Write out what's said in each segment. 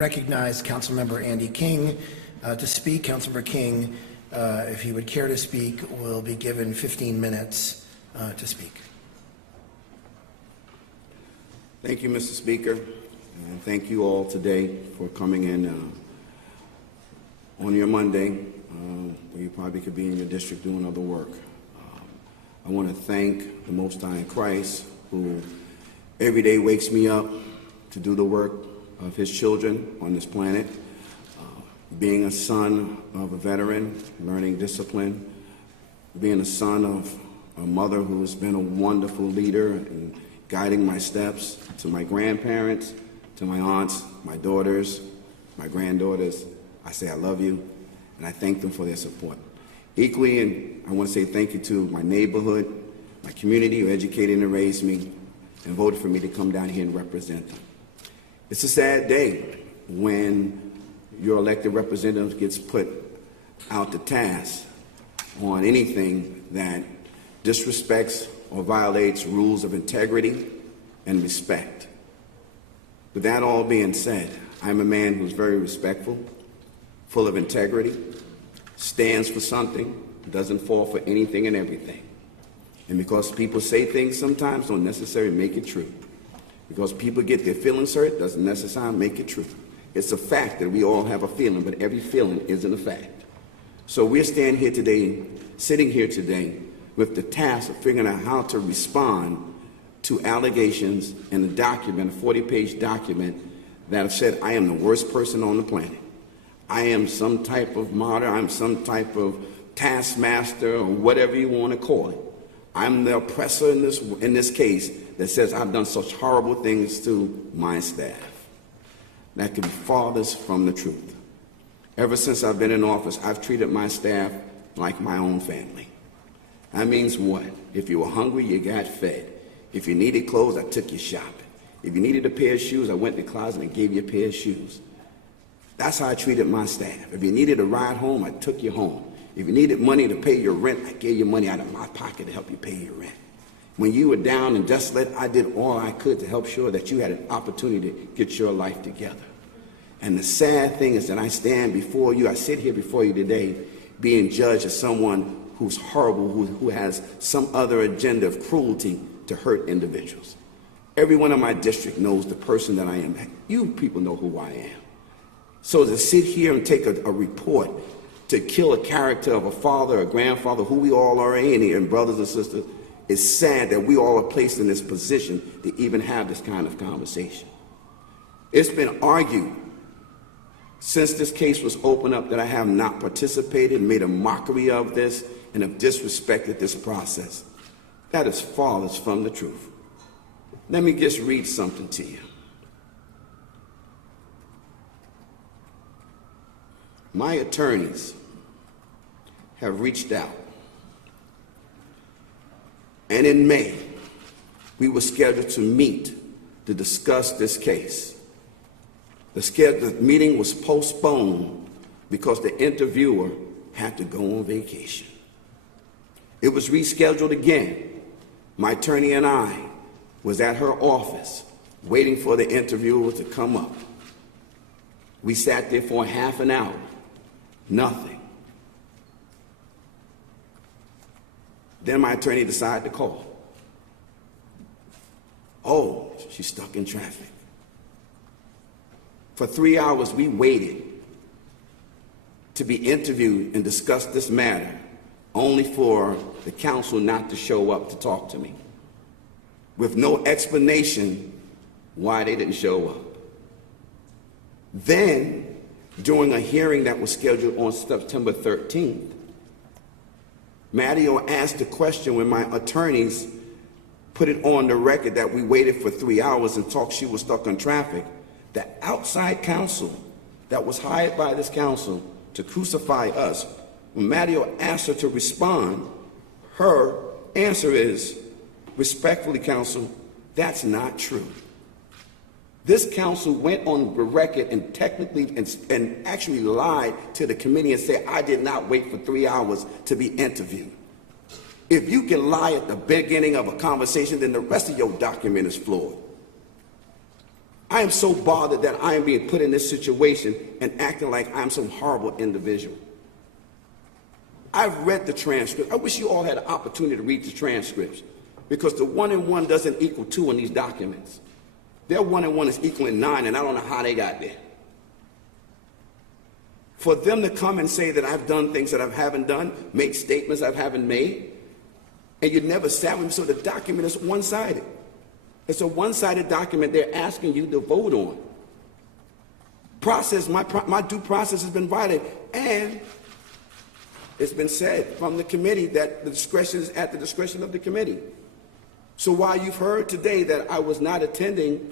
Recognize Councilmember Andy King to speak. Councilmember King, if he would care to speak, will be given 15 minutes to speak. Thank you, Mr. Speaker, and thank you all today for coming in on your Monday, where you probably could be in your district doing other work. I want to thank the Most High in Christ, who every day wakes me up to do the work of his children on this planet. Being a son of a veteran, learning discipline, being a son of a mother who has been a wonderful leader and guiding my steps, to my grandparents, to my aunts, my daughters, my granddaughters, I say I love you, and I thank them for their support. Equally, and I want to say thank you to my neighborhood, my community who educated and raised me and voted for me to come down here and represent them. It's a sad day when your elected representative gets put out to task on anything that disrespects or violates rules of integrity and respect. With that all being said, I'm a man who's very respectful, full of integrity, stands for something, doesn't fall for anything and everything. And because people say things sometimes don't necessarily make it true. Because people get their feelings hurt doesn't necessarily make it true. It's a fact that we all have a feeling, but every feeling isn't a fact. So we're sitting here today with the task of figuring out how to respond to allegations in a document, a 40-page document, that have said I am the worst person on the planet. I am some type of martyr, I'm some type of taskmaster, or whatever you want to call it. I'm the oppressor in this case that says I've done such horrible things to my staff. That could be farthest from the truth. Ever since I've been in office, I've treated my staff like my own family. That means what? If you were hungry, you got fed. If you needed clothes, I took you shopping. If you needed a pair of shoes, I went to the closet and gave you a pair of shoes. That's how I treated my staff. If you needed a ride home, I took you home. If you needed money to pay your rent, I gave you money out of my pocket to help you pay your rent. When you were down and desolate, I did all I could to help sure that you had an opportunity to get your life together. And the sad thing is that I stand before you, I sit here before you today, being judged as someone who's horrible, who has some other agenda of cruelty to hurt individuals. Everyone in my district knows the person that I am. You people know who I am. So to sit here and take a report to kill a character of a father, a grandfather, who we all are in here, and brothers and sisters, it's sad that we all are placed in this position to even have this kind of conversation. It's been argued since this case was opened up that I have not participated, made a mockery of this, and have disrespected this process. That is farthest from the truth. Let me just read something to you. My attorneys have reached out, and in May, we were scheduled to meet to discuss this case. The meeting was postponed because the interviewer had to go on vacation. It was rescheduled again. My attorney and I was at her office waiting for the interviewer to come up. We sat there for half an hour. Nothing. Then my attorney decided to call. Oh, she's stuck in traffic. For 3 hours, we waited to be interviewed and discuss this matter, only for the counsel not to show up to talk to me, with no explanation why they didn't show up. Then, during a hearing that was scheduled on September 13th, Matteo asked a question when my attorneys put it on the record that we waited for 3 hours and talked she was stuck in traffic. The outside counsel that was hired by this council to crucify us, when Matteo asked her to respond, her answer is, respectfully, counsel, that's not true. This counsel went on the record and technically and actually lied to the committee and said, I did not wait for 3 hours to be interviewed. If you can lie at the beginning of a conversation, then the rest of your document is flawed. I am so bothered that I am being put in this situation and acting like I'm some horrible individual. I've read the transcript. I wish you all had an opportunity to read the transcripts, because the 1 and 1 doesn't equal 2 in these documents. Their 1 and 1 is equaling 9, and I don't know how they got there. For them to come and say that I've done things that I haven't done, make statements I haven't made, and you never sat with me, so the document is one-sided. It's a one-sided document they're asking you to vote on. My due process has been violated, and it's been said from the committee that the discretion is at the discretion of the committee. So while you've heard today that I was not attending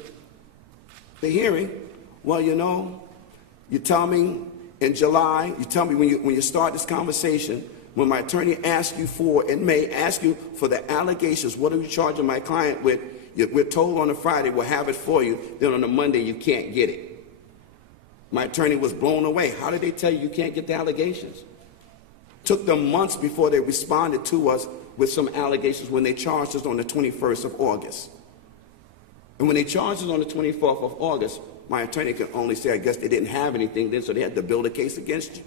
the hearing, well, you know, you tell me in July, you tell me when you start this conversation, when my attorney asks you for, and may ask you for the allegations, what are you charging my client with? We're told on a Friday we'll have it for you, then on a Monday you can't get it. My attorney was blown away. How did they tell you you can't get the allegations? Took them months before they responded to us with some allegations when they charged us on the 21st of August. And when they charged us on the 24th of August, my attorney could only say, I guess they didn't have anything then, so they had to build a case against you.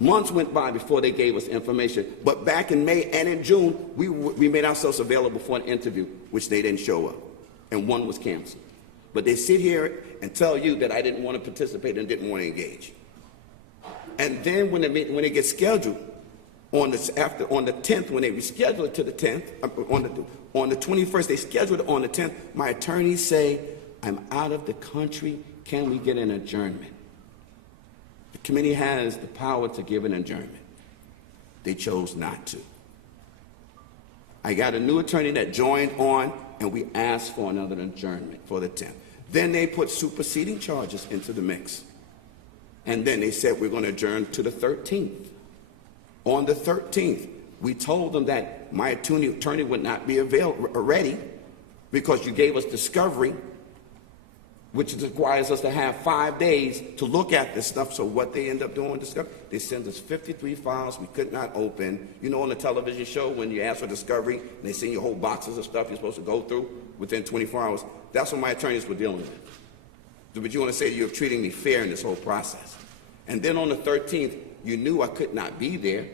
Months went by before they gave us information. But back in May and in June, we made ourselves available for an interview, which they didn't show up. And one was canceled. But they sit here and tell you that I didn't want to participate and didn't want to engage. And then when it gets scheduled on the 10th, when they reschedule it to the 10th, on the 21st, they scheduled it on the 10th. My attorneys say, I'm out of the country. Can we get an adjournment? The committee has the power to give an adjournment. They chose not to. I got a new attorney that joined on, and we asked for another adjournment for the 10th. Then they put superseding charges into the mix. And then they said we're going to adjourn to the 13th. On the 13th, we told them that my attorney would not be ready because you gave us discovery, which requires us to have 5 days to look at this stuff. So what they end up doing with discovery, they send us 53 files we could not open. You know, on the television show, when you ask for discovery, and they send you whole boxes of stuff you're supposed to go through within 24 hours. That's what my attorneys were dealing with. But you want to say you're treating me fair in this whole process. And then on the 13th, you knew I could not be there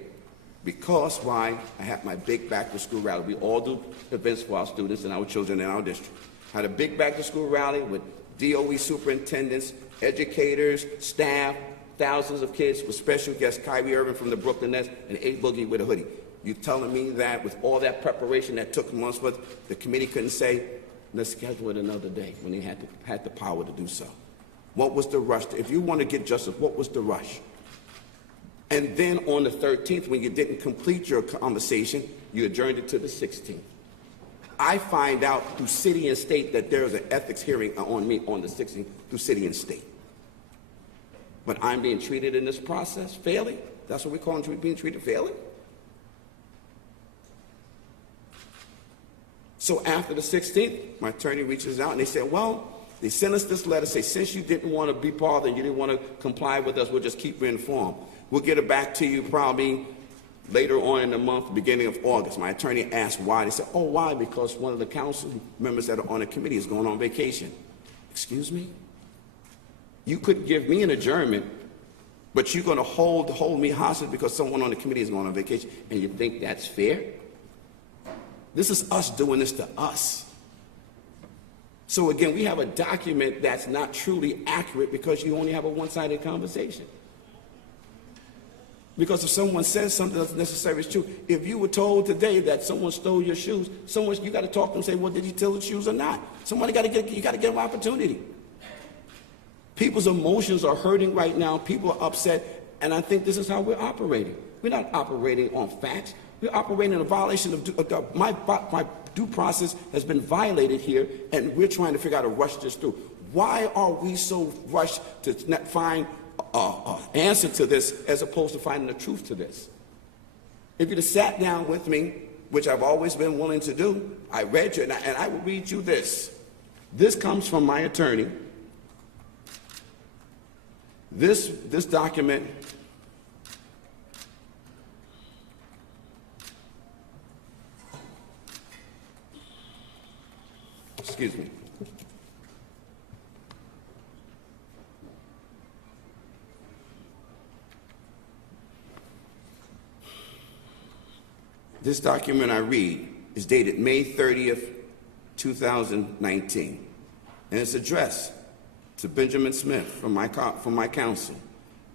because why? I had my big back-to-school rally. We all do events for our students and our children in our district. I had a big back-to-school rally with DOE superintendents, educators, staff, thousands of kids with special guests, Kyrie Irving from the Brooklyn Nets and A Boogie with a hoodie. You telling me that with all that preparation that took months, but the committee couldn't say, let's schedule it another day when they had the power to do so? What was the rush? If you want to get justice, what was the rush? And then on the 13th, when you didn't complete your conversation, you adjourned it to the 16th. I find out through city and state that there is an ethics hearing on me on the 16th through city and state. But I'm being treated in this process fairly? That's what we call being treated fairly? So after the 16th, my attorney reaches out and they said, well, they sent us this letter, say, since you didn't want to be part and you didn't want to comply with us, we'll just keep you informed. We'll get it back to you probably later on in the month, beginning of August. My attorney asked why. They said, oh, why? Because one of the council members that are on the committee is going on vacation. Excuse me? You couldn't give me an adjournment, but you're going to hold me hostage because someone on the committee is going on vacation, and you think that's fair? This is us doing this to us. So again, we have a document that's not truly accurate because you only have a one-sided conversation. Because if someone says something that's necessarily true, if you were told today that someone stole your shoes, you got to talk to them and say, well, did you steal the shoes or not? You got to give them an opportunity. People's emotions are hurting right now. People are upset, and I think this is how we're operating. We're not operating on facts. We're operating in a violation of my due process has been violated here, and we're trying to figure out how to rush this through. Why are we so rushed to find an answer to this as opposed to finding the truth to this? If you'd have sat down with me, which I've always been willing to do, I read you, and I will read you this. This comes from my attorney. This document excuse me. This document I read is dated May 30th, 2019, and it's addressed to Benjamin Smith from my counsel.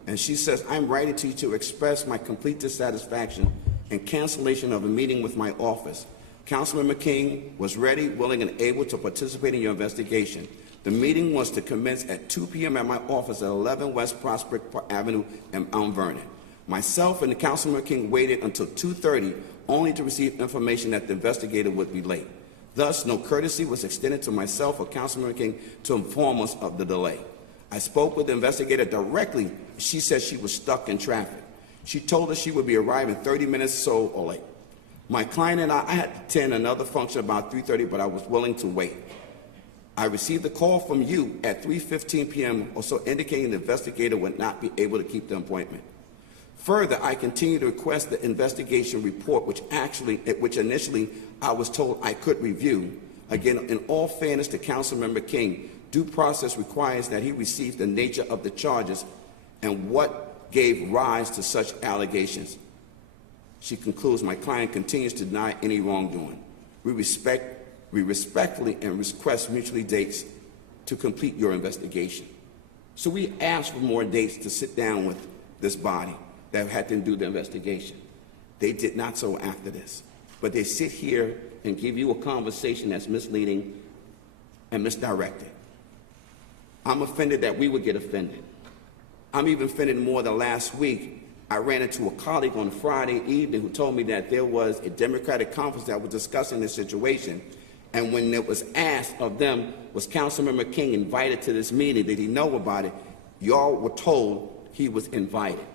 And she says, I'm writing to you to express my complete dissatisfaction and cancellation of a meeting with my office. Councilman King was ready, willing, and able to participate in your investigation. The meeting was to commence at 2 p.m. at my office at 11 West Prospect Avenue in Mount Vernon. Myself and the Councilman King waited until 2:30 only to receive information that the investigator would be late. Thus, no courtesy was extended to myself or Councilman King to inform us of the delay. I spoke with the investigator directly. She said she was stuck in traffic. She told us she would be arriving 30 minutes so or late. My client and I had to attend another function about 3:30, but I was willing to wait. I received a call from you at 3:15 p.m. or so indicating the investigator would not be able to keep the appointment. Further, I continue to request the investigation report, which initially I was told I could review. Again, in all fairness to Councilmember King, due process requires that he receive the nature of the charges and what gave rise to such allegations. She concludes, my client continues to deny any wrongdoing. We respectfully and request mutually dates to complete your investigation. So we asked for more dates to sit down with this body that had to do the investigation. They did not so after this. But they sit here and give you a conversation that's misleading and misdirected. I'm offended that we would get offended. I'm even offended more than last week. I ran into a colleague on Friday evening who told me that there was a Democratic conference that was discussing this situation, and when it was asked of them, was Councilmember King invited to this meeting? Did he know about it? Y'all were told he was invited.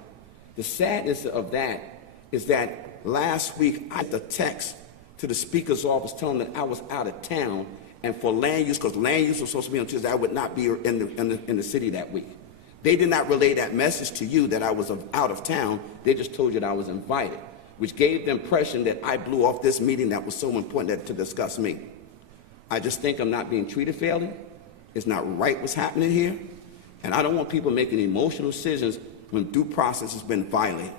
The sadness of that is that last week I got a text to the Speaker's office telling them that I was out of town, and for land use, because land use was supposed to be on Tuesday, I would not be in the city that week. They did not relay that message to you that I was out of town. They just told you that I was invited, which gave the impression that I blew off this meeting that was so important to discuss me. I just think I'm not being treated fairly. It's not right what's happening here. And I don't want people making emotional decisions when due process has been violated.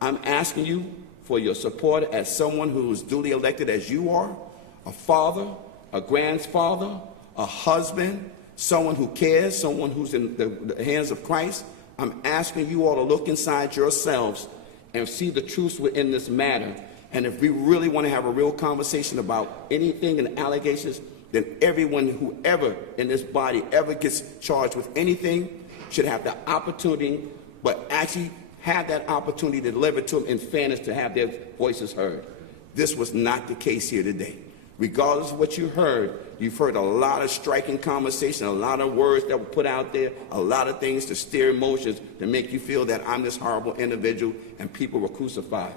I'm asking you for your support as someone who is duly elected as you are, a father, a grandfather, a husband, someone who cares, someone who's in the hands of Christ. I'm asking you all to look inside yourselves and see the truth within this matter. And if we really want to have a real conversation about anything and allegations, then everyone, whoever in this body ever gets charged with anything should have the opportunity, but actually have that opportunity to deliver to them in fairness to have their voices heard. This was not the case here today. Regardless of what you heard, you've heard a lot of striking conversation, a lot of words that were put out there, a lot of things to stir emotions to make you feel that I'm this horrible individual and people were crucified.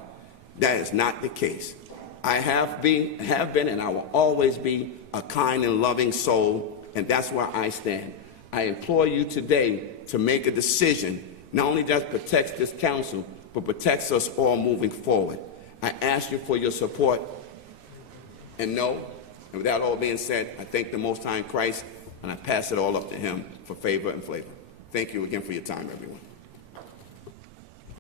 That is not the case. I have been, and I will always be a kind and loving soul, and that's where I stand. I implore you today to make a decision, not only that protects this council, but protects us all moving forward. I ask you for your support. And with that all being said, I thank the Most High in Christ, and I pass it all up to him for favor and flavor. Thank you again for your time, everyone.